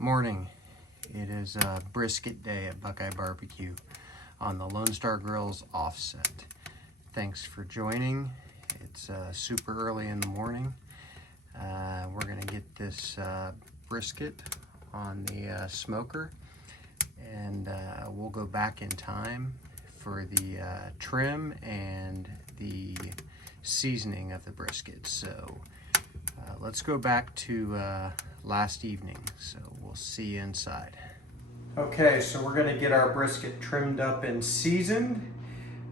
Morning. It is brisket day at BuQeye Barbecue on the Lonestar Grillz offset. Thanks for joining. It's super early in the morning. We're going to get this brisket on the smoker, and we'll go back in time for the trim and the seasoning of the brisket. So let's go back to last evening. So we'll see you inside. Okay, so we're going to get our brisket trimmed up and seasoned,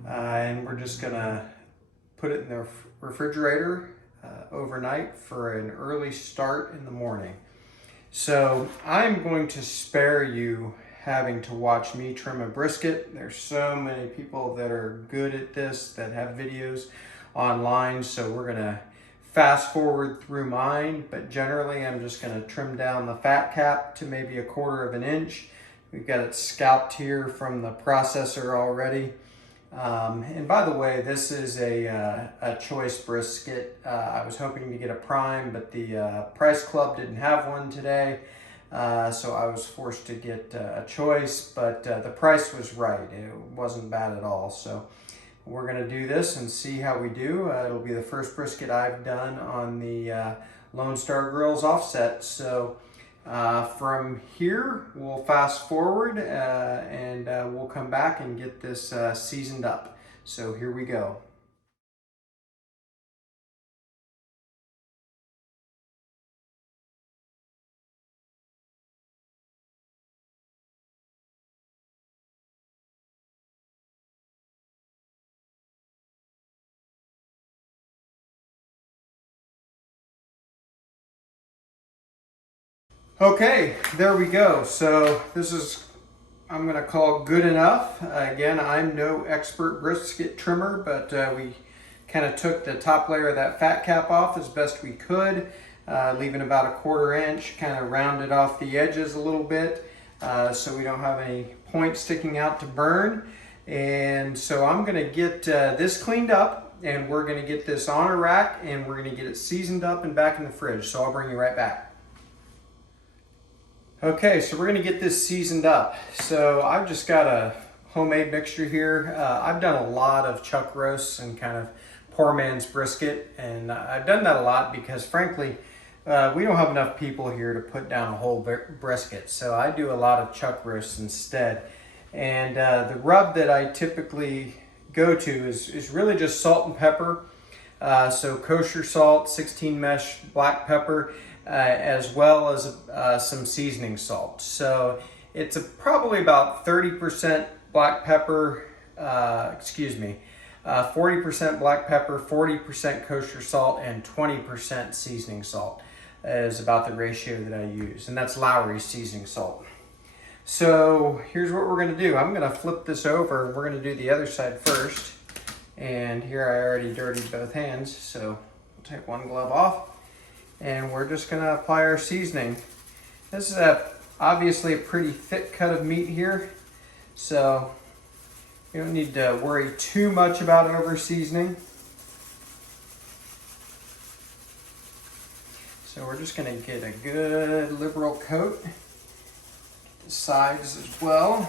and we're just going to put it in the refrigerator overnight for an early start in the morning. So I'm going to spare you having to watch me trim a brisket. There's so many people that are good at this that have videos online, so we're going to fast forward through mine, but generally I'm just going to trim down the fat cap to maybe 1/4 of an inch. We've got it scalped here from the processor already. And by the way, this is a choice brisket. I was hoping to get a prime, but the Price Club didn't have one today, so I was forced to get a choice, but the price was right. It wasn't bad at all. So we're going to do this and see how we do. It'll be the first brisket I've done on the Lonestar Grillz offset. So from here, we'll fast forward and we'll come back and get this seasoned up. So here we go. Okay, there we go. So this is, I'm going to call good enough. Again, I'm no expert brisket trimmer, but we kind of took the top layer of that fat cap off as best we could, leaving about 1/4 inch, kind of rounded off the edges a little bit so we don't have any points sticking out to burn. And so I'm going to get this cleaned up, and we're going to get this on a rack, and we're going to get it seasoned up and back in the fridge. So I'll bring you right back. Okay, so we're going to get this seasoned up. So I've just got a homemade mixture here. I've done a lot of chuck roasts and kind of poor man's brisket, and I've done that a lot because frankly we don't have enough people here to put down a whole brisket, so I do a lot of chuck roasts instead. And the rub that I typically go to is really just salt and pepper. So kosher salt, 16 mesh black pepper, as well as some seasoning salt. So it's probably about 30% black pepper, 40% black pepper, 40% kosher salt, and 20% seasoning salt is about the ratio that I use. And that's Lowry's seasoning salt. So here's what we're going to do. I'm going to flip this over. We're going to do the other side first. And here I already dirtied both hands, so we'll take one glove off. And we're just going to apply our seasoning. This is obviously a pretty thick cut of meat here, so you don't need to worry too much about over seasoning. So we're just going to get a good liberal coat, the sides as well.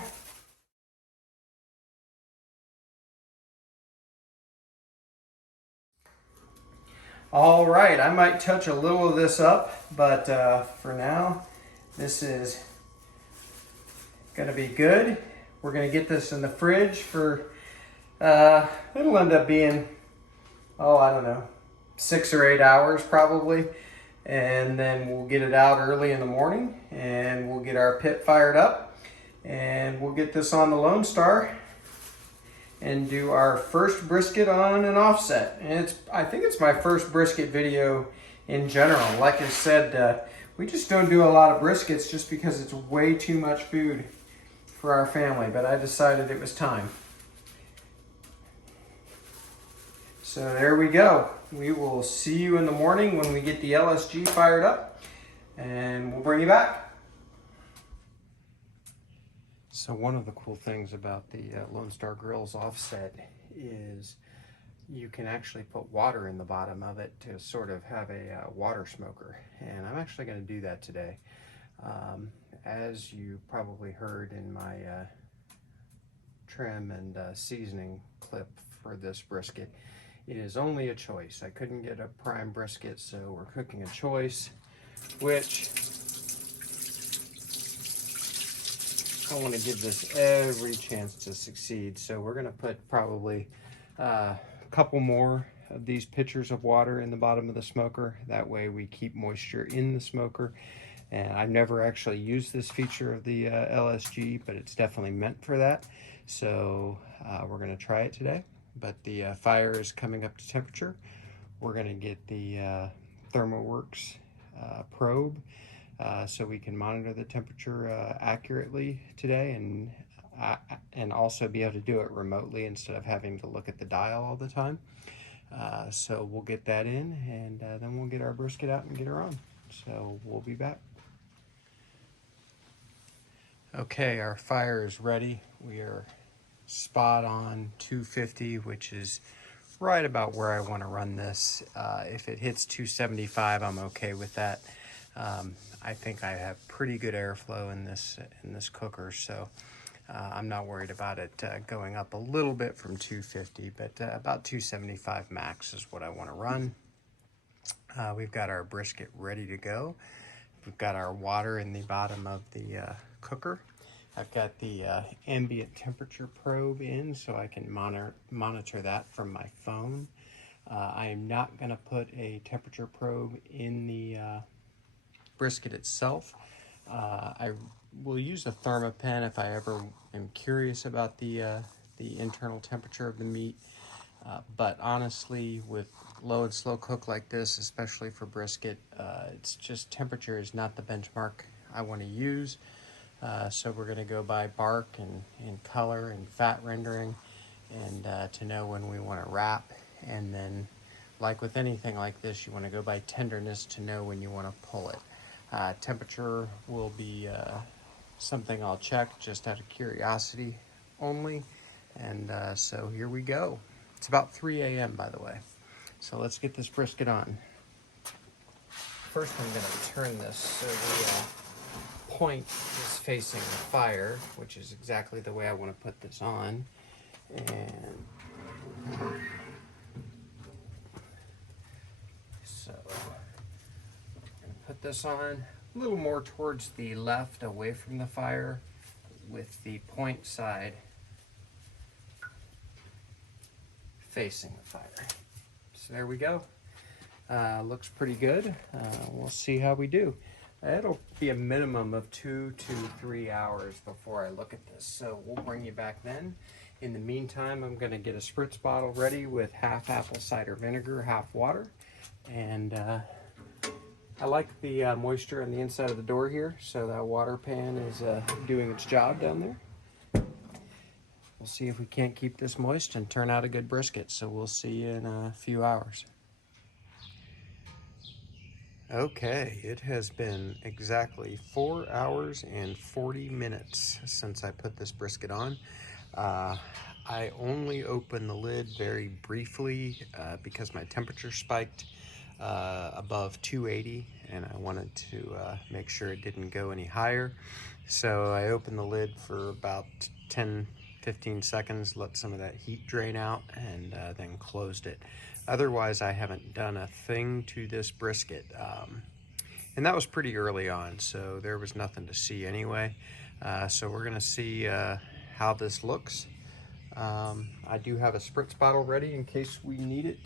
All right, I might touch a little of this up, but for now, this is gonna be good. We're gonna get this in the fridge for, it'll end up being, I don't know, 6 or 8 hours probably. And then we'll get it out early in the morning, and we'll get our pit fired up, and we'll get this on the Lonestar and do our first brisket on an offset. And I think it's my first brisket video in general. Like I said, we just don't do a lot of briskets just because it's way too much food for our family, but I decided it was time. So there we go. We will see you in the morning when we get the LSG fired up, and we'll bring you back. So one of the cool things about the Lonestar Grillz offset is you can actually put water in the bottom of it to sort of have a water smoker. And I'm actually going to do that today. as you probably heard in my trim and seasoning clip for this brisket, it is only a choice. I couldn't get a prime brisket, so we're cooking a choice, which I want to give this every chance to succeed. So we're going to put probably a couple more of these pitchers of water in the bottom of the smoker. That way we keep moisture in the smoker. And I've never actually used this feature of the LSG, but it's definitely meant for that. So we're going to try it today. But the fire is coming up to temperature. We're going to get the ThermoWorks probe so we can monitor the temperature accurately today, and also be able to do it remotely instead of having to look at the dial all the time. So we'll get that in, and then we'll get our brisket out and get her on. So we'll be back. Okay, our fire is ready. We are spot on 250, which is right about where I want to run this. If it hits 275, I'm okay with that. I think I have pretty good airflow in this cooker, so I'm not worried about it going up a little bit from 250, but about 275 max is what I want to run. We've got our brisket ready to go. We've got our water in the bottom of the cooker. I've got the ambient temperature probe in so I can monitor that from my phone. I am not going to put a temperature probe in the brisket itself. I will use a thermopen if I ever am curious about the internal temperature of the meat. But honestly, with low and slow cook like this, especially for brisket, it's just temperature is not the benchmark I want to use. So we're going to go by bark and color and fat rendering, and to know when we want to wrap. And then, like with anything like this, you want to go by tenderness to know when you want to pull it. Temperature will be something I'll check just out of curiosity only. And so here we go. It's about 3 a.m. by the way. So let's get this brisket on. First I'm going to turn this so the point is facing the fire, which is exactly the way I want to put this on. And so I'm going to put this on a little more towards the left, away from the fire, with the point side facing the fire. So there we go. Looks pretty good. We'll see how we do. It'll be a minimum of 2 to 3 hours before I look at this, so we'll bring you back then. In the meantime, I'm going to get a spritz bottle ready with half apple cider vinegar, half water. And I like the moisture on the inside of the door here, so that water pan is doing its job down there. We'll see if we can't keep this moist and turn out a good brisket, so we'll see you in a few hours. Okay, it has been exactly 4 hours and 40 minutes since I put this brisket on. I only opened the lid very briefly because my temperature spiked above 280, and I wanted to make sure it didn't go any higher. So I opened the lid for about 10-15 seconds, let some of that heat drain out, and then closed it. Otherwise, I haven't done a thing to this brisket. And that was pretty early on, so there was nothing to see anyway. So we're gonna see how this looks. I do have a spritz bottle ready in case we need it.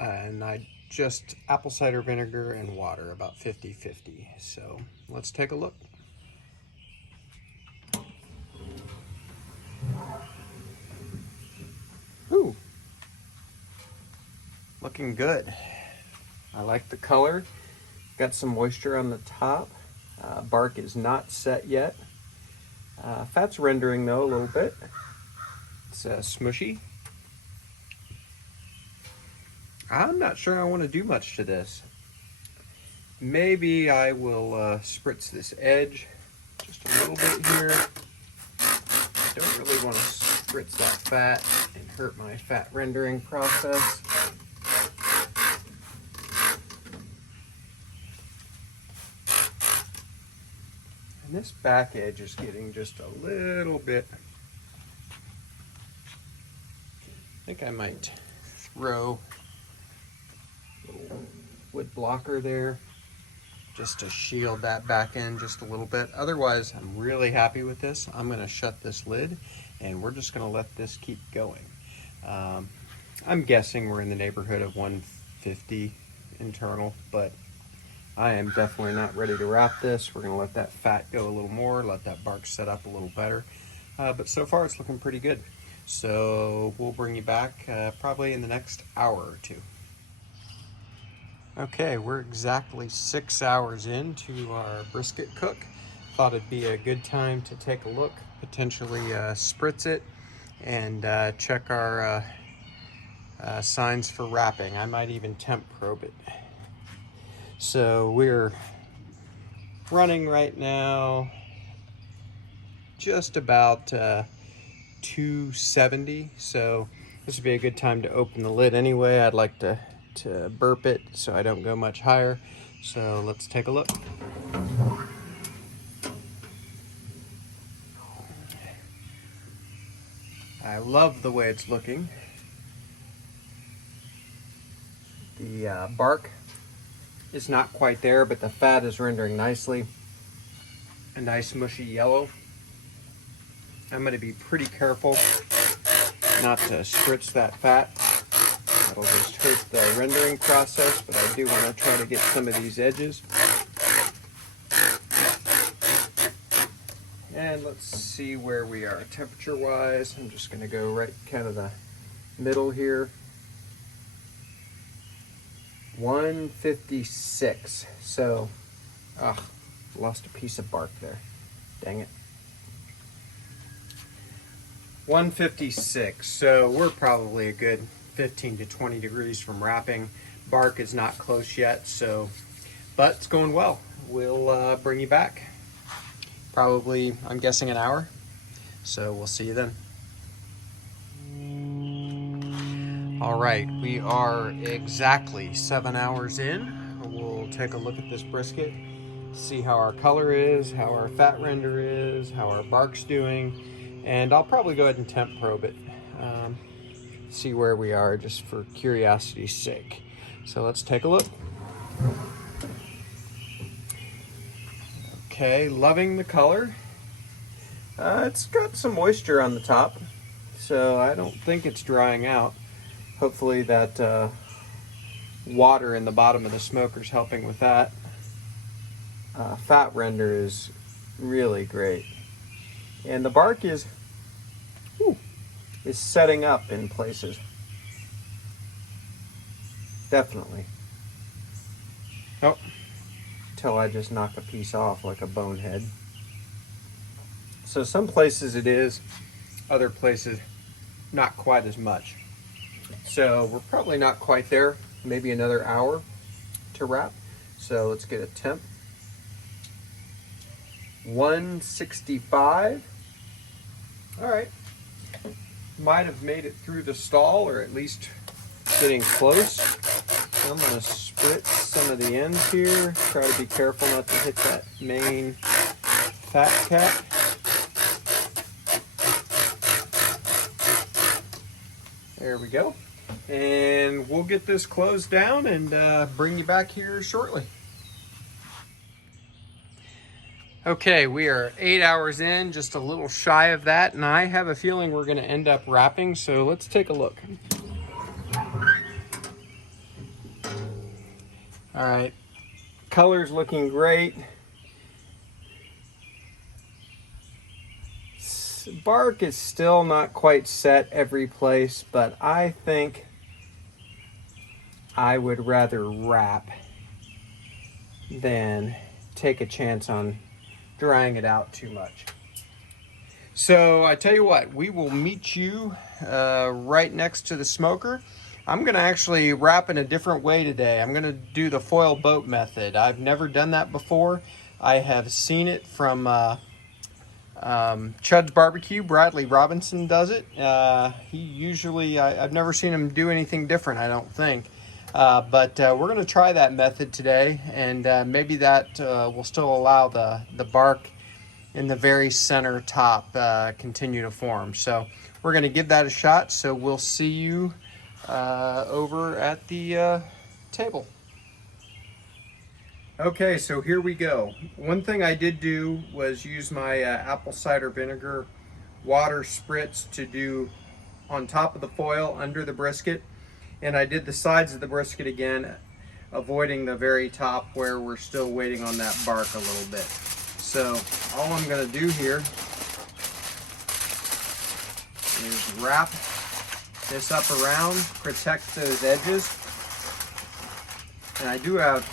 And I just apple cider vinegar and water, about 50-50. So let's take a look. Ooh, looking good. I like the color. Got some moisture on the top. Bark is not set yet. Fat's rendering though a little bit. It's smushy. I'm not sure I want to do much to this. Maybe I will spritz this edge just a little bit here. I don't really want to spritz that fat and hurt my fat rendering process. And this back edge is getting just a little bit. I think I might throw a little wood blocker there just to shield that back end just a little bit. Otherwise, I'm really happy with this. I'm going to shut this lid and we're just going to let this keep going. I'm guessing we're in the neighborhood of 150 internal, but I am definitely not ready to wrap this. We're going to let that fat go a little more, let that bark set up a little better. But so far it's looking pretty good. So we'll bring you back probably in the next hour or two. Okay, we're exactly 6 hours into our brisket cook. Thought it'd be a good time to take a look, potentially spritz it, and check our signs for wrapping. I might even temp probe it. So we're running right now just about 270. So this would be a good time to open the lid anyway. I'd like to burp it so I don't go much higher. So let's take a look. I love the way it's looking. The bark is not quite there, but the fat is rendering nicely. A nice mushy yellow. I'm going to be pretty careful not to spritz that fat. That'll just hurt the rendering process, but I do want to try to get some of these edges. And let's see where we are temperature-wise. I'm just going to go right kind of the middle here. 156. So, lost a piece of bark there. Dang it. 156. So we're probably a good 15 to 20 degrees from wrapping. Bark is not close yet, so, but it's going well. We'll bring you back. Probably, I'm guessing, an hour. So we'll see you then. All right, we are exactly 7 hours in. We'll take a look at this brisket, see how our color is, how our fat render is, how our bark's doing, and I'll probably go ahead and temp probe it. See where we are just for curiosity's sake. So let's take a look. Okay, loving the color. It's got some moisture on the top, so I don't think it's drying out. Hopefully that water in the bottom of the smoker is helping with that. Fat render is really great. And the bark is setting up in places. Definitely. Oh, till I just knock a piece off like a bonehead. So some places it is, other places not quite as much. So we're probably not quite there, maybe another hour to wrap. So let's get a temp. 165. All right. Might have made it through the stall, or at least getting close. So I'm going to spritz some of the ends here. Try to be careful not to hit that main fat cap. There we go. And we'll get this closed down and bring you back here shortly. Okay, we are 8 hours in, just a little shy of that, and I have a feeling we're going to end up wrapping, so let's take a look. All right, color's looking great. Bark is still not quite set every place, but I think I would rather wrap than take a chance on drying it out too much. So I tell you what, we will meet you right next to the smoker. I'm gonna actually wrap in a different way today. I'm gonna do the foil boat method. I've never done that before. I have seen it from Chud's Barbecue. Bradley Robinson does it. He usually, I've never seen him do anything different, I don't think. But we're going to try that method today, and maybe that will still allow the bark in the very center top continue to form. So we're going to give that a shot. So we'll see you over at the table. Okay, so here we go. One thing I did do was use my apple cider vinegar water spritz to do on top of the foil under the brisket, and I did the sides of the brisket again, avoiding the very top where we're still waiting on that bark a little bit. So all I'm going to do here is wrap this up around, protect those edges, and I do have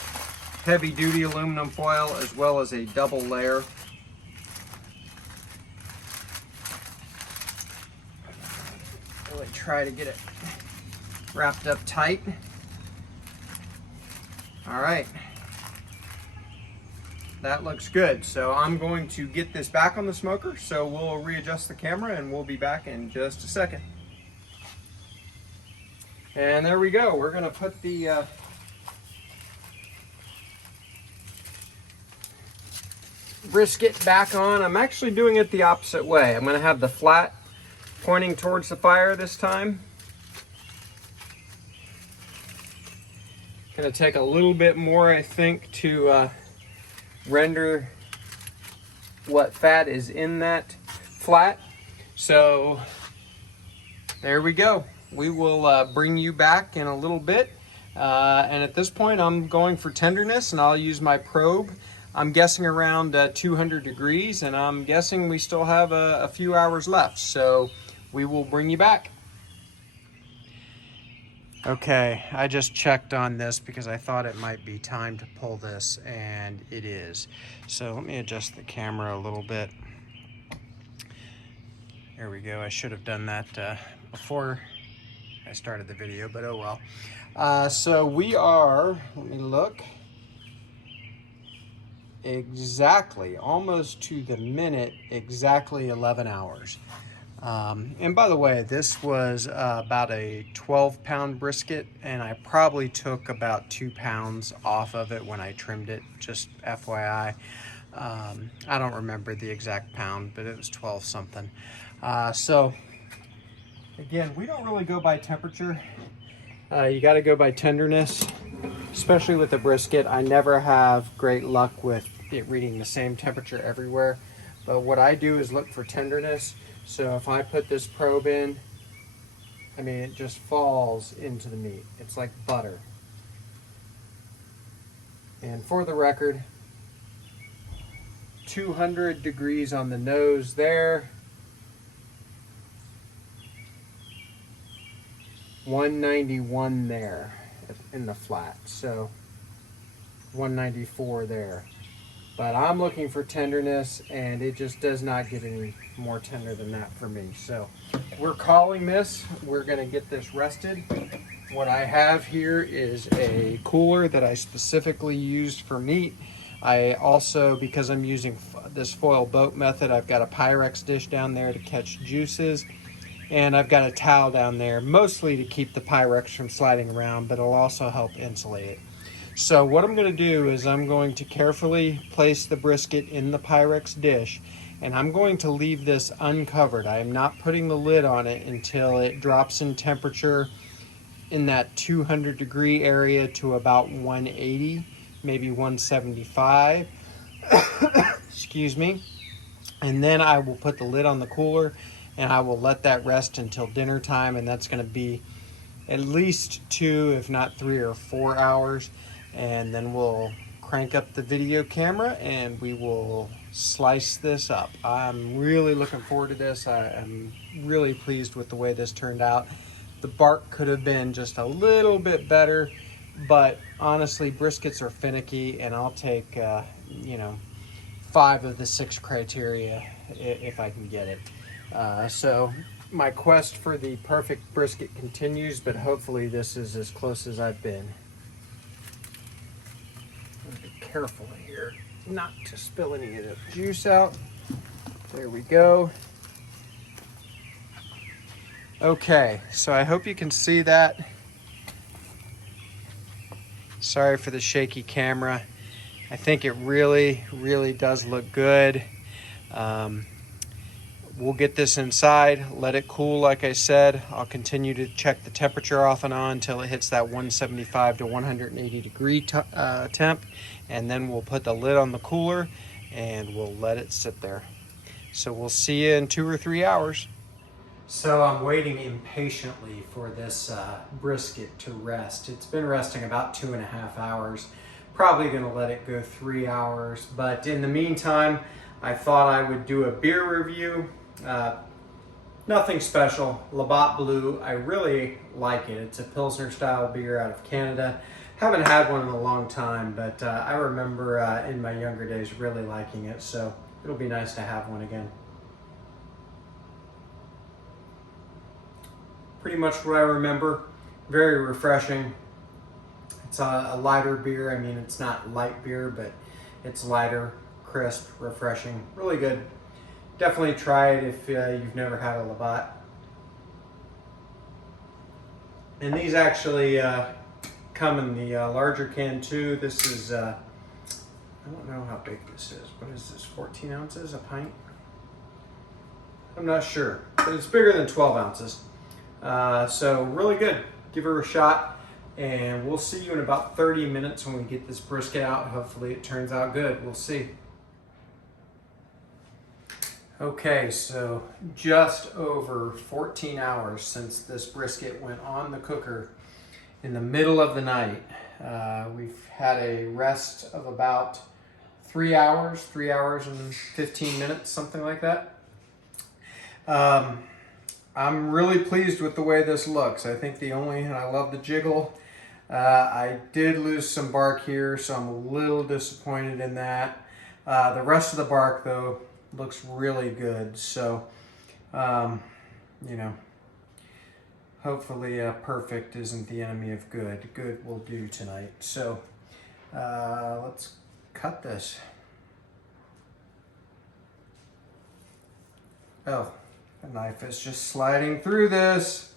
heavy duty aluminum foil as well as a double layer. Really try to get it wrapped up tight. All right, that looks good. So I'm going to get this back on the smoker, so we'll readjust the camera and we'll be back in just a second. And there we go. We're gonna put the brisket back on. I'm actually doing it the opposite way. I'm going to have the flat pointing towards the fire this time. Going to take a little bit more, I think, to render what fat is in that flat. So there we go. We will bring you back in a little bit. And at this point, I'm going for tenderness, and I'll use my probe. I'm guessing around 200 degrees, and I'm guessing we still have a few hours left, so we will bring you back. Okay, I just checked on this because I thought it might be time to pull this, and it is. So let me adjust the camera a little bit. There we go. I should have done that before I started the video, but oh well. So we are, let me look. Exactly, almost to the minute, exactly 11 hours. And by the way, this was about a 12-pound brisket, and I probably took about 2 pounds off of it when I trimmed it, just FYI. I don't remember the exact pound, but it was 12 something. So again, we don't really go by temperature. You got to go by tenderness, especially with the brisket. I never have great luck with it reading the same temperature everywhere, but what I do is look for tenderness. So if I put this probe in, I mean, it just falls into the meat. It's like butter. And for the record, 200 degrees on the nose there, 191 there in the flat, so 194 there. But I'm looking for tenderness, and it just does not get any more tender than that for me. So we're calling this. We're going to get this rested. What I have here is a cooler that I specifically used for meat. I also, because I'm using this foil boat method, I've got a Pyrex dish down there to catch juices. And I've got a towel down there, mostly to keep the Pyrex from sliding around, but it'll also help insulate it. So what I'm going to do is I'm going to carefully place the brisket in the Pyrex dish, and I'm going to leave this uncovered. I am not putting the lid on it until it drops in temperature in that 200 degree area to about 180, maybe 175. Excuse me. And then I will put the lid on the cooler, and I will let that rest until dinner time, and that's going to be at least 2, if not 3 or 4 hours. And then we'll crank up the video camera and we will slice this up. I'm really looking forward to this. I'm really pleased with the way this turned out. The bark could have been just a little bit better, but honestly, briskets are finicky, and I'll take 5 of the 6 criteria if I can get it. So my quest for the perfect brisket continues, but hopefully this is as close as I've been. Be careful here not to spill any of the juice out. There we go. Okay, so I hope you can see that. Sorry for the shaky camera. I think it really, really does look good. We'll get this inside, let it cool. Like I said, I'll continue to check the temperature off and on until it hits that 175 to 180 degree temp, and then we'll put the lid on the cooler and we'll let it sit there. So we'll see you in 2 or 3 hours. So I'm waiting impatiently for this brisket to rest. It's been resting about 2.5 hours. Probably gonna let it go 3 hours, but in the meantime, I thought I would do a beer review. Nothing special. Labatt Blue, I really like it. It's a Pilsner style beer out of Canada. Haven't had one in a long time, but I remember in my younger days really liking it, so it'll be nice to have one again. Pretty much what I remember. Very refreshing. It's a lighter beer. I mean, it's not light beer, but it's lighter, crisp, refreshing, really good. Definitely try it if you've never had a Labatt. And these actually come in the larger can too. This is, I don't know how big this is. What is this, 14 ounces, a pint? I'm not sure, but it's bigger than 12 ounces. So really good. Give her a shot, and we'll see you in about 30 minutes when we get this brisket out. Hopefully it turns out good. We'll see. Okay, so just over 14 hours since this brisket went on the cooker in the middle of the night. We've had a rest of about 3 hours, 3 hours and 15 minutes, something like that. I'm really pleased with the way this looks. I think and I love the jiggle. I did lose some bark here, so I'm a little disappointed in that. The rest of the bark though, looks really good. So, you know, hopefully perfect isn't the enemy of good. Good will do tonight. So let's cut this. Oh, the knife is just sliding through this.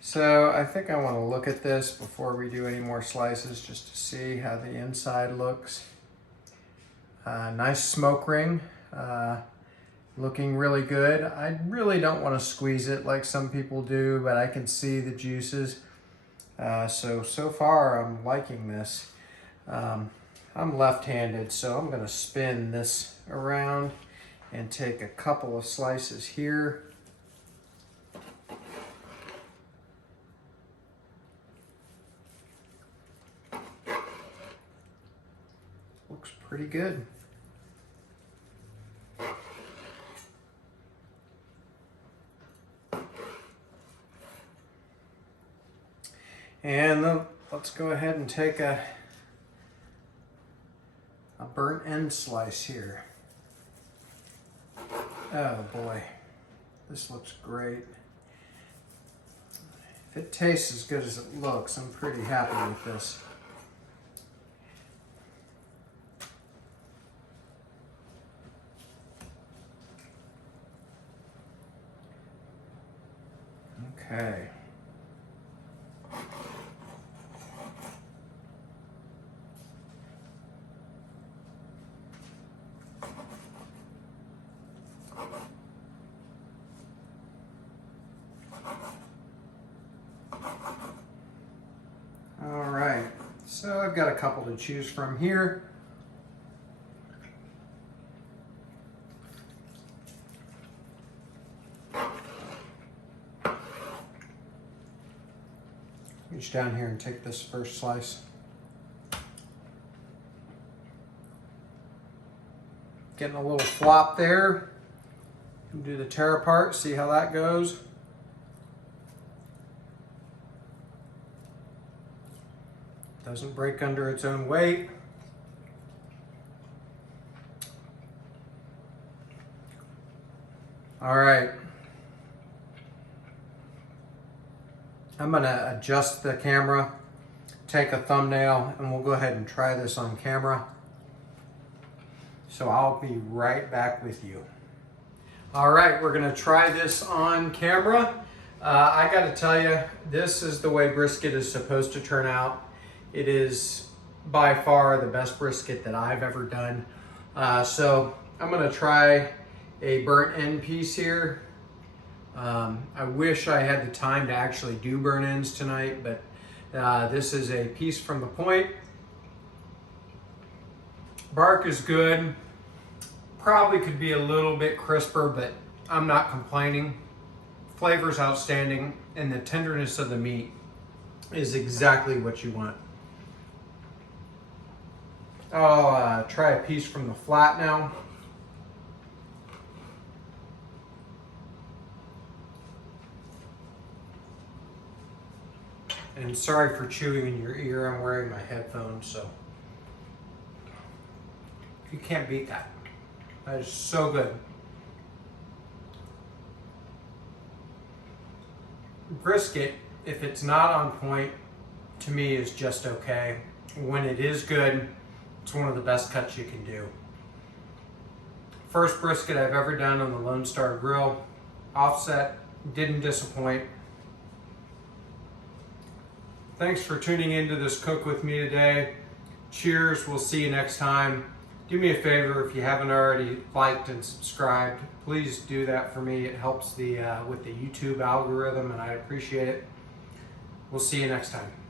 So I think I want to look at this before we do any more slices just to see how the inside looks. Nice smoke ring, looking really good. I really don't want to squeeze it like some people do, but I can see the juices. So far I'm liking this. I'm left-handed, so I'm going to spin this around and take a couple of slices here. Looks pretty good. And let's go ahead and take a burnt end slice here. Oh boy, this looks great. If it tastes as good as it looks, I'm pretty happy with this. Okay. All right, so I've got a couple to choose from here. Reach down here and take this first slice. Getting a little flop there. Do the tear apart, see how that goes. Doesn't break under its own weight. All right. I'm gonna adjust the camera, take a thumbnail, and we'll go ahead and try this on camera. So I'll be right back with you. All right, we're gonna try this on camera. I gotta tell you, this is the way brisket is supposed to turn out. It is by far the best brisket that I've ever done. So I'm gonna try a burnt end piece here. I wish I had the time to actually do burnt ends tonight, but this is a piece from the point. Bark is good. Probably could be a little bit crisper, but I'm not complaining. Flavor's outstanding, and the tenderness of the meat is exactly what you want. I'll try a piece from the flat now. And sorry for chewing in your ear, I'm wearing my headphones, so you can't beat that. That is so good. Brisket, if it's not on point, to me is just okay. When it is good, it's one of the best cuts you can do. First brisket I've ever done on the Lonestar grill, offset, didn't disappoint. Thanks for tuning into this cook with me today. Cheers, we'll see you next time. Do me a favor, if you haven't already liked and subscribed, please do that for me. It helps with the YouTube algorithm, and I appreciate it. We'll see you next time.